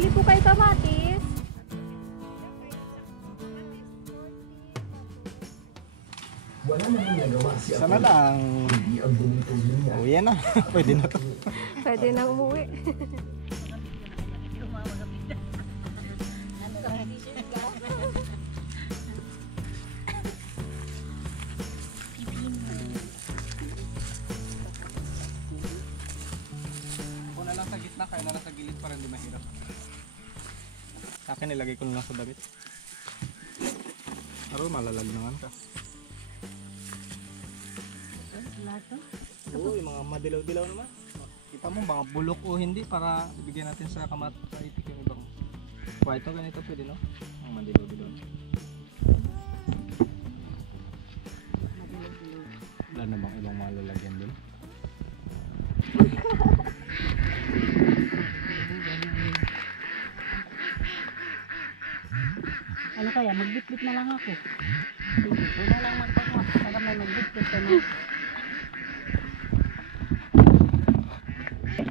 bibili po kayo kamatis. Wala na rin nagawa si Sana lang. Hindi ang bumutulong niya. Oh, yan na. Pwede na to. Pwede na umuwi. Ako na lang sa gitna, kaya na lang sa gilid para hindi mahirap. Sa akin nilagay ko na lang sa damit. Pero malalag naman ka. Oo, yung mga madilaw-dilaw naman. Kita mo mga bulok o hindi para ibigay natin sa kamat sa itik yung ibang. Kung ito ganito pwede no? Ang madilaw-dilaw. Wala na bang ibang mga lalagyan din? Ano kaya, magbitbit na lang ako. Ito na lang magpagawa para may magbitbit ka na.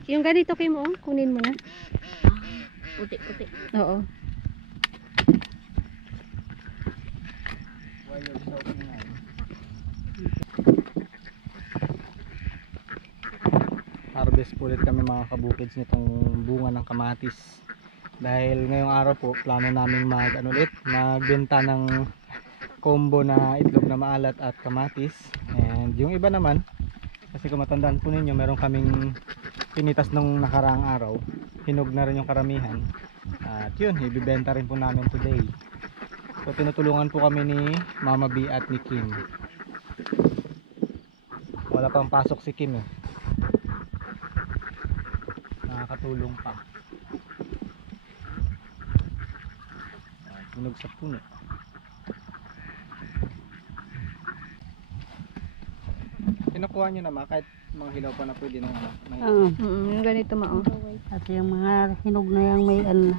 Yung ganito Kim, oh, kunin mo na. Puti-puti. Oo. Harvest po ulit kami mga kabukids nitong bunga ng kamatis. Dahil ngayong araw po plano naming magbenta ng combo na itlog na maalat at kamatis. And yung iba naman, kasi kung matandaan po ninyo, meron kaming pinitas nung nakaraang araw. Hinog na rin yung karamihan. At yun, ibibenta rin po namin today. So tinutulungan po kami ni Mama B at ni Kim. Wala pang pasok si Kim eh. Nakakatulong pa. Hinog sa puno. Kinukuha nyo naman kahit mga hilaw pa na pwede nang Oo. Yung ganito mao. At yung mga hinog na yung may ano na.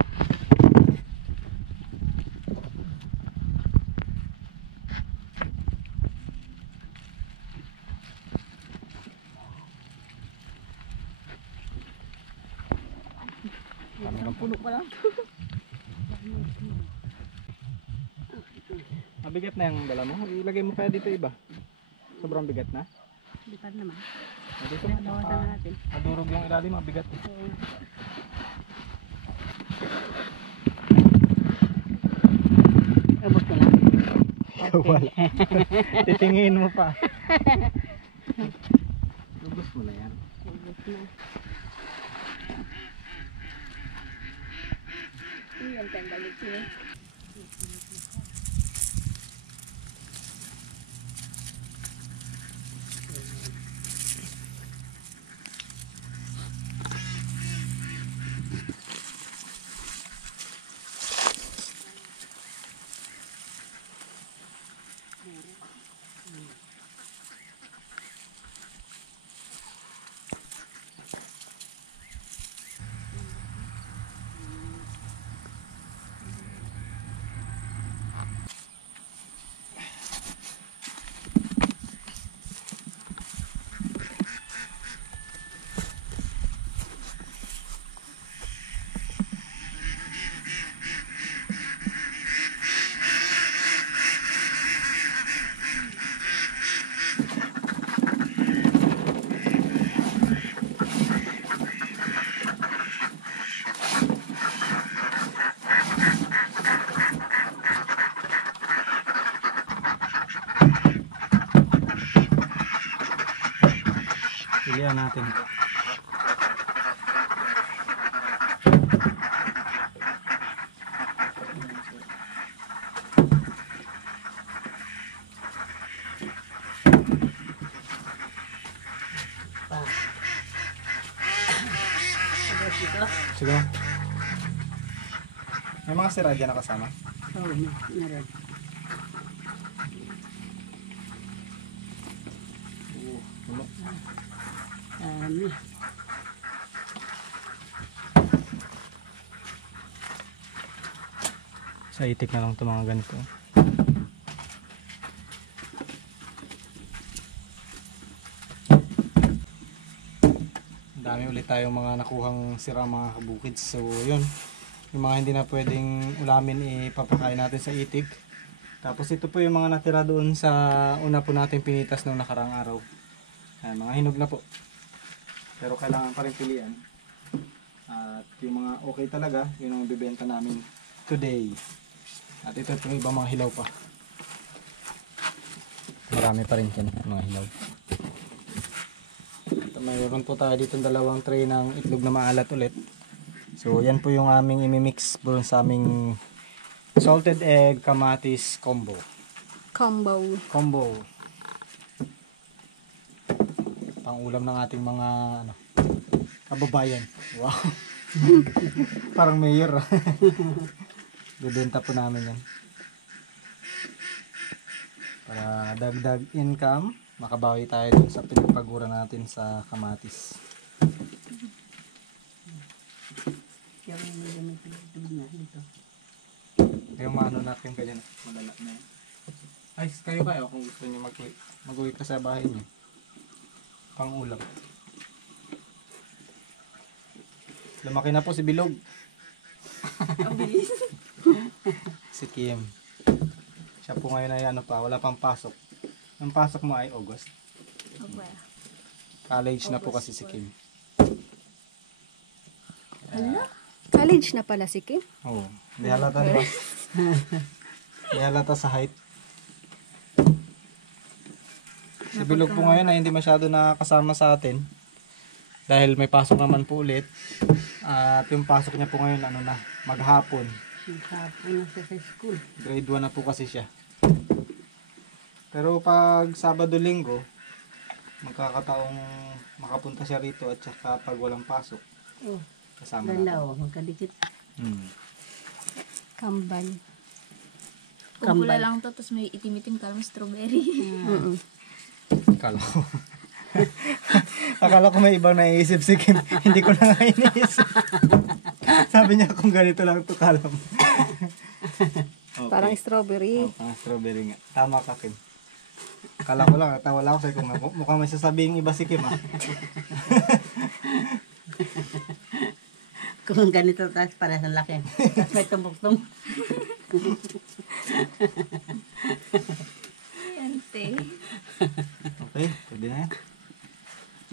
Puno pa lang. Mabigat na yung dala mo. Ilagay mo kaya dito iba. Sobrang bigat na. Di pa naman. Dito, Nawasan na natin. madurog yung ilalim, mabigat. Abot ko lang. Ikaw wala. Titingin mo pa. Lubos mo na yan. Abot na. Iyan tayong balik siya. Pilihan natin. Sige. May mga sira dyan na kasama. Oo, meron. Puno. Dami. Sa itik na lang ito mga ganito. Dami ulit tayong mga nakuhang sira mga kabukids. So yun, Yung mga hindi na pwedeng ulamin, ipapakain natin sa itik. Tapos ito po yung mga natira doon sa una po natin pinitas nung nakarang araw. Ayan, mga hinog na po. Pero kailangan pa rin pilian. At yung mga okay talaga, yun ang bibenta namin today. At ito po yung ibang mga hilaw pa. Marami pa rin dyan mga hilaw. At mayroon po tayo dito dalawang tray ng itlog na maalat ulit. So yan po yung aming imimix doon sa aming salted egg kamatis combo. Combo. Pang ulam ng ating mga kababayan. Wow. Parang mayor. Bibenta po namin yan. Para dagdag income, makabawi tayo dun sa pinagpagura natin sa kamatis. Yung maano natin ganyan, malala na yan. Ay, kayo kung gusto nyo mag-uwi ka sa bahay nyo. Pang ulam. Lumaki na po si Bilog. Ang bilis. Si Kim. Siya po ngayon ay wala pang pasok. Ang pasok mo ay August. College na po kasi si Kim. College na pala si Kim. Oo. Hindi halata naman. Hindi halata sa height. Si Bilog po ngayon ay hindi masyado nakakasama sa atin. Dahil may pasok naman po ulit. At yung pasok niya po ngayon maghapon. Maghapon na siya sa school. Grade 1 na po kasi siya. Pero pag Sabado-Linggo, magkakataong makapunta siya rito at saka pag walang pasok, Oh, kasama ganda natin. oh, magkadikit. Kambal. Kung pula lang to, tapos may itim-itim kalang strawberry. Akala ko may ibang naiisip si Kim. Hindi ko na nga iniisip. Sabi niya kung ganito lang to kalam. Okay. Parang strawberry. Parang strawberry nga. Tama ka, Kim. Akala ko lang, tawa lang ako sa'yo kung mukhang may sasabihin iba si Kim ha. Kung ganito tapos para sa laki. Tapos may tumbok-tumbok. Ante. Okay, pwede na yan.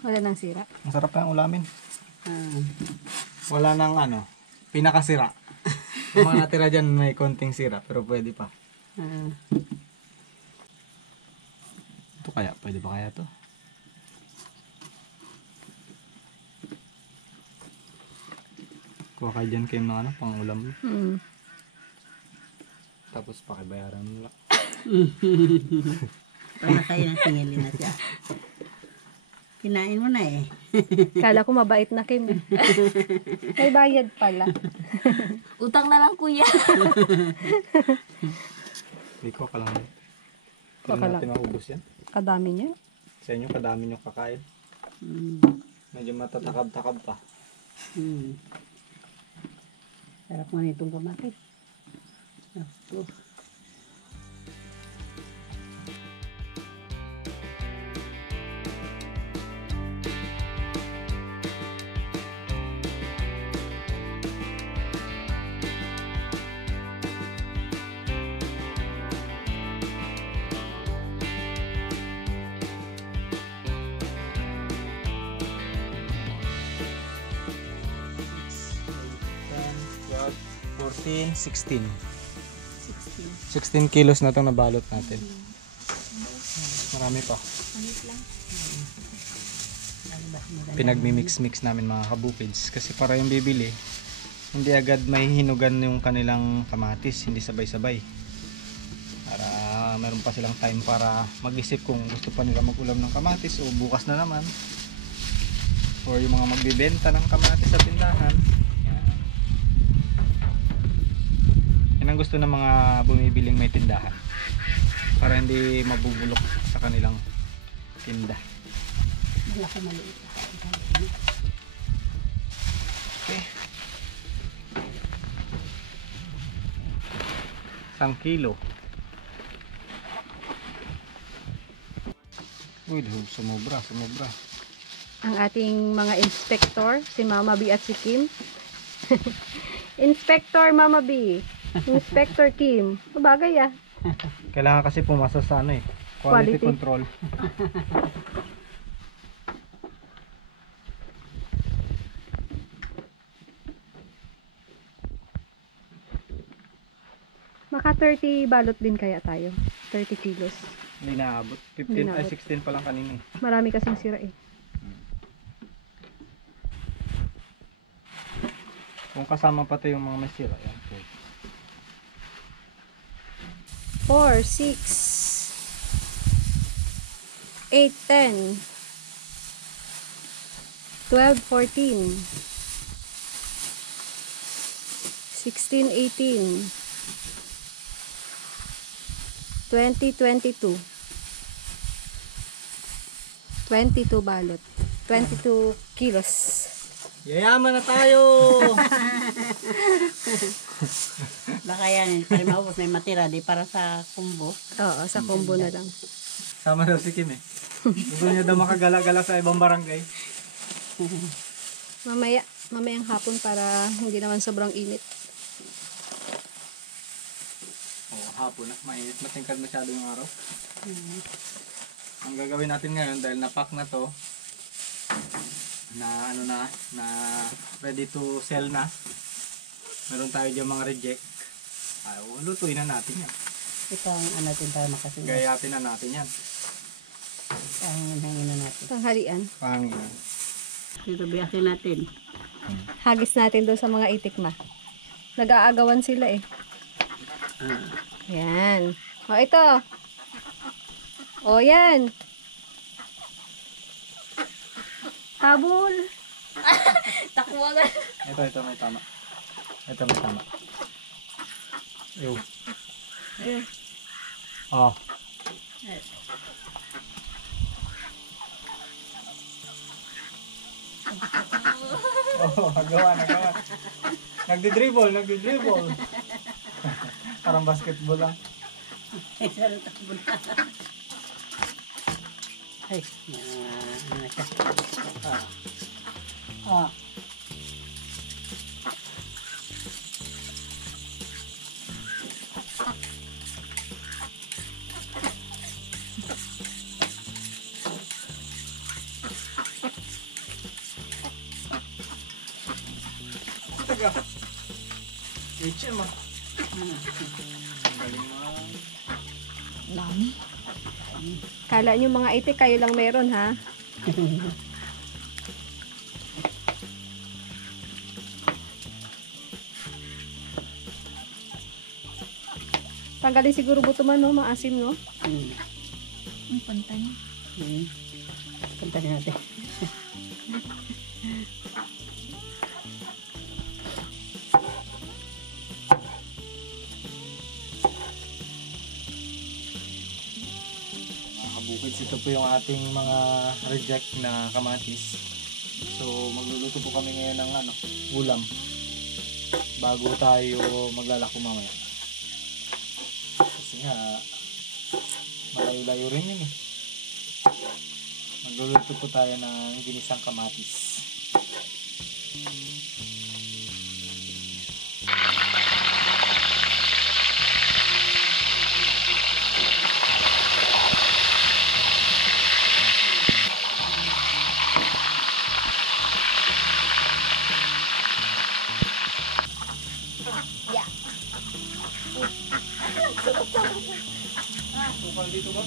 Wala nang sira. Ang sarap na ang ulamin. Ah, Wala nang pinakasira. Yung mga natira dyan may konting sira, pero pwede pa. ah. Ito kaya, pwede ba kaya to? Kuha kayo dyan kayo ng pang ulam mo. Tapos pakibayaran mo lang. Para kayo na singilin na siya. Kinain mo na eh. Kala ko mabait na Kim. May bayad pala. Utang na lang, kuya. Hindi ko akalang. Kuha Kailan ka natin maubos yan? Kadami niya. Sa inyo, kadami nyo kakain. Mm. Medyo matatakab-takab pa. Mm. Sarap mo nitong kamatis. Ako. Twelve, 14, 16. 16 kilos na itong nabalot natin. Marami pa. Pinagmi-mix-mix namin mga kabukids. Kasi para yung bibili, hindi agad may hinugan yung kanilang kamatis. Hindi sabay-sabay. Para meron pa silang time para mag-isip kung gusto pa nila mag-ulam ng kamatis o bukas na naman. Or yung mga magbibenta ng kamatis sa tindahan. Yan ang gusto ng mga bumibiling may tindahan para hindi mabubulok sa kanilang tinda. Malaki maliit. Okay. 1 kilo. Uy, sumobra. Ang ating mga inspector, si Mama B at si Kim. Inspector Mama B. Inspector Kim. Bagay ah. Kailangan kasi pumasa sa ano eh. Quality Quality. control. Maka 30 balot din kaya tayo. 30 kilos. Hindi naabot. 15 Hindi ay naabot. 16 pa lang kanina eh. Marami kasing sira eh. Kung kasama pati yung mga masira. Yan. Okay. 4, 6, 8, 10, 12, 14, 16, 18, 20, 22, 22 balot, 22 kilos. Yayaman na tayo! Baka yan, para maubos may matira, di para sa kumbo. Oo, sa combo na lang. Sama daw si Kim eh. Gusto niya daw makagala-gala sa ibang barangay. Mamayang hapon para hindi naman sobrang init. Oo, hapon na. Mainit. Matingkad masyado yung araw. Ang gagawin natin ngayon dahil napak na to, na ano na ready to sell na. Meron tayo dyan mga reject. Ay, lutuin na natin yan. Ito ang ano natin para makasunod. Gayatin na natin yan. Ang hangin na natin. Tanghalian. Panginoon. Dito biyakin natin. Hagis natin doon sa mga itikma. Nag-aagawan sila eh. Yan. O ito. O yan. Habol. Takbo agad. Ito may tama. Ito may tama. Ayun. Oh. Oh, nagawa. Nagdi-dribble. Parang basketball lang. Ay, sarang takbo na. Ay, ano na siya. Taga. HM ah. Galing mo. Dami. Kala nyo mga itik, kayo lang meron ha. Tanggalin siguro buto man no, maasim no. Ang pantay. Punta din natin. Mga kabukids, ito po yung ating mga reject na kamatis. So magluluto po kami ngayon ng ulam bago tayo maglalako mamaya. Kasi nga malayo-layo rin yun eh. Magluluto po tayo ng ginisang kamatis. Tukal dito ba?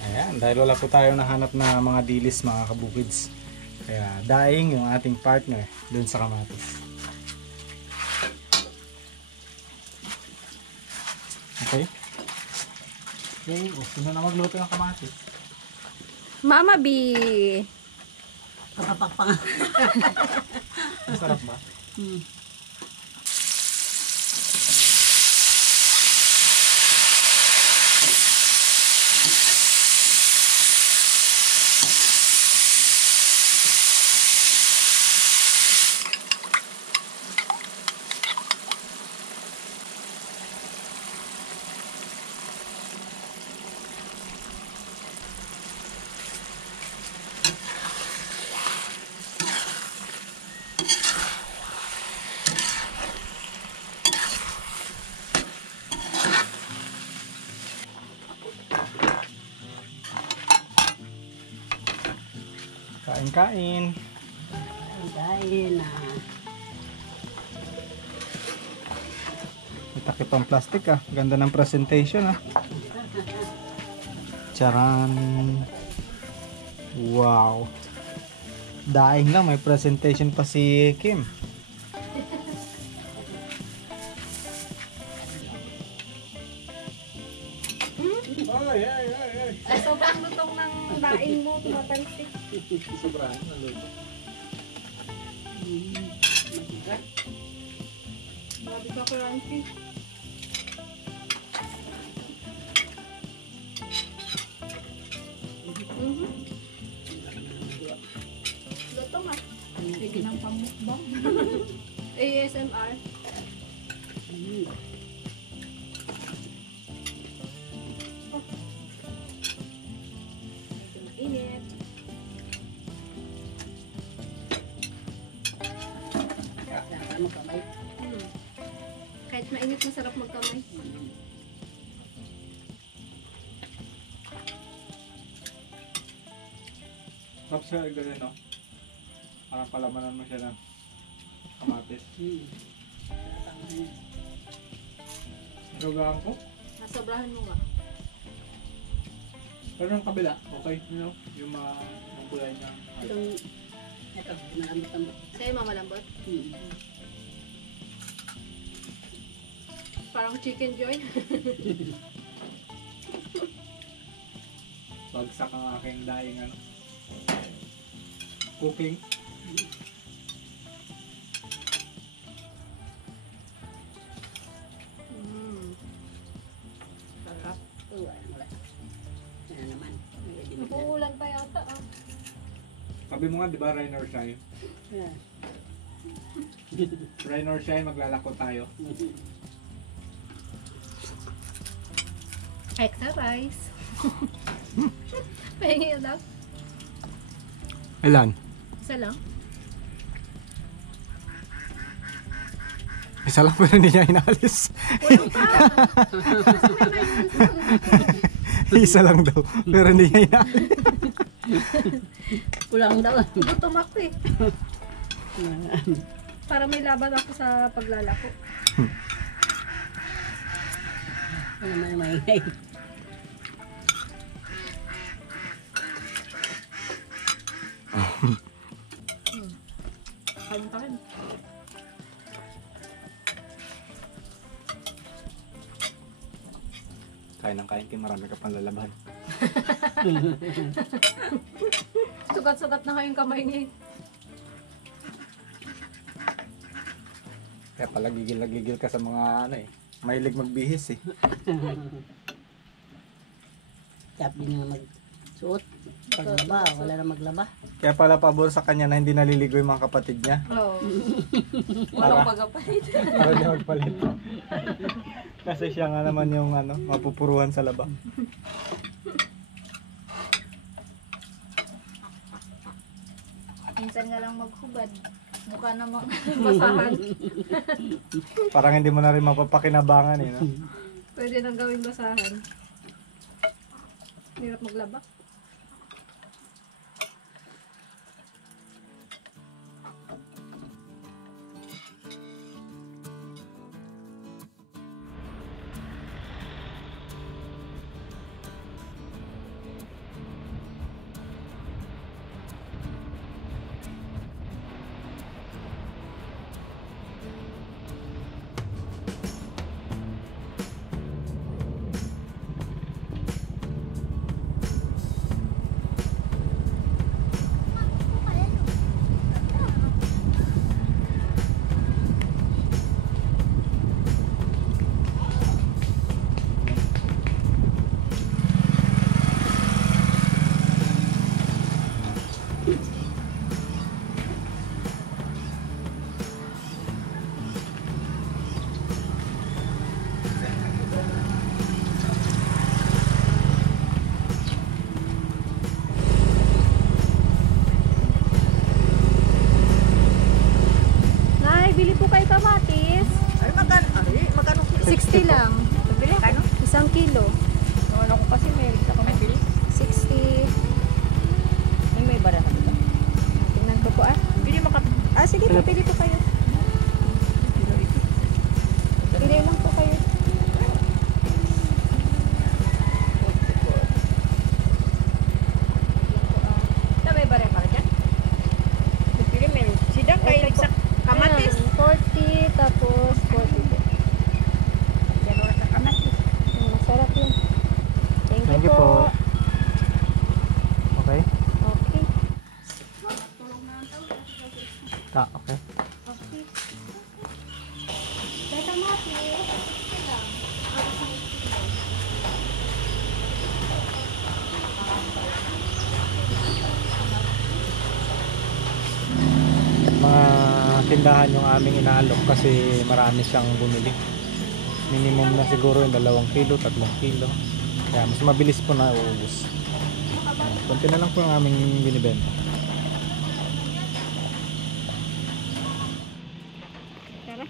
Ayan, dahil wala po tayo nahanap na mga dilis mga kabukids. Kaya daing yung ating partner dun sa kamatis. Okay? Okay, gusto na magluto ng kamatis. Mama B. Kapapakpang. Masarap ba? Kain-kain. Kain na. May takip ang plastic ah. Ganda ng presentation ah. Charan. Wow. Daing lang, may presentation pa si Kim. Sobrang lutong ng daing mo, tumatalsik. Sobrang naluto. Grabe ka, crunchy. Lutong ah. Sige ng pamukbang. ASMR. Init. Ano kamay? Kahit mainit, masarap magkamay. Tapos siya, ganun no? Parang palamanan mo siya ng kamatis. Rugaan ko. Nasobrahan mo nga. Pero yung kabila, okay, you know? Yung mga kulay niya. Itong, ito, malambot-ambot. Sa'yo mamalambot. Parang chicken joy. Bagsak ang aking daing ano. Cooking. Sarap. Wala. Ano naman. Uulan pa yata ah. Sabi mo nga, di ba, rain or shine? Yeah. Rain or shine, maglalako tayo. Exercise. Pahingi na daw. Ilan? Isa lang. Isa lang pero hindi niya inalis. Isa lang daw pero hindi niya inalis. Kulang daw. Gutom ako eh. Para may laban ako sa paglalako. Ano naman maingay. Kain pa rin. Kain ng kain, marami ka pang lalaban. Sugat-sugat na kayong kamay niya. Kaya pala gigil na gigil ka sa mga ano eh. Mahilig magbihis eh. Tap din nga magsuot. Paglaba, wala na maglaba. Kaya pala pabor sa kanya na hindi naliligo yung mga kapatid niya. Oo. Para, Walang pagapalit. para di magpalit. Kasi siya nga naman yung ano, mapupuruhan sa laba. Minsan nga lang maghubad. Mukha namang Basahan. Parang hindi mo na rin mapapakinabangan eh. No? Pwede nang gawing basahan. Hirap maglaba. Nay, bili po kayo kamatis. Ay, magkano? 60 lang. Bili, kano? 1 kilo. Ano ko kasi may isa ko may bili. 60. May bara ka dito. Sarap yun. Thank you po. Okay? Okay. Okay. Mga tindahan yung aming inaalok kasi marami siyang bumili. Minimum na siguro yung 2 kilo, 3 kilo. Kaya mas mabilis po na uubos. Konti na lang po yung aming binibenta. Tara.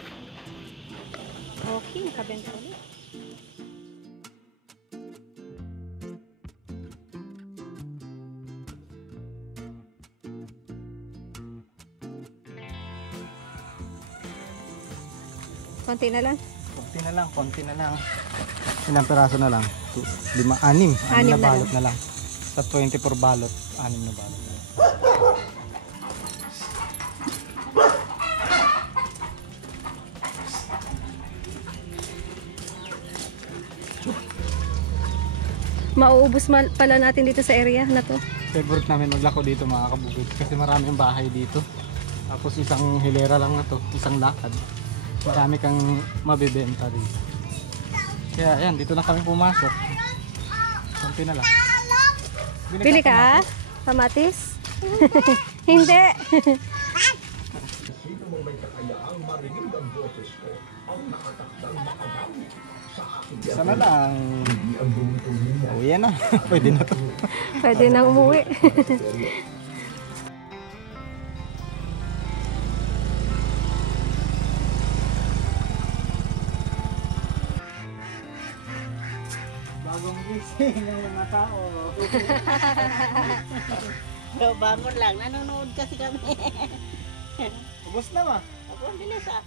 Okay, nakabenta ulit. Konti na lang. Konti na lang. Ilang peraso na lang? 2, 5, 6. 6 Anim na na balot na lang. Sa 24 balot, 6 na balot. Mauubos pala natin dito sa area na to. Favorite namin maglako dito mga kabukid kasi maraming bahay dito. Tapos isang hilera lang na to, isang lakad. Marami kang mabibenta dito. Kaya ayan, dito na kami pumasok. Konti na lang. Bili ka? Kamatis? Hindi. Sino mang may kakayaang marinig ang boses ko ang nakatakdang makabawi sa aking Sana lang. hindi ang bumutong niya. Oh, yan na. Pwede na to. Pwede nang umuwi. Bagong gising ng mga tao. So, bangon lang. Nanonood kasi kami. Ubus na ma. Ako, ang bilis ah.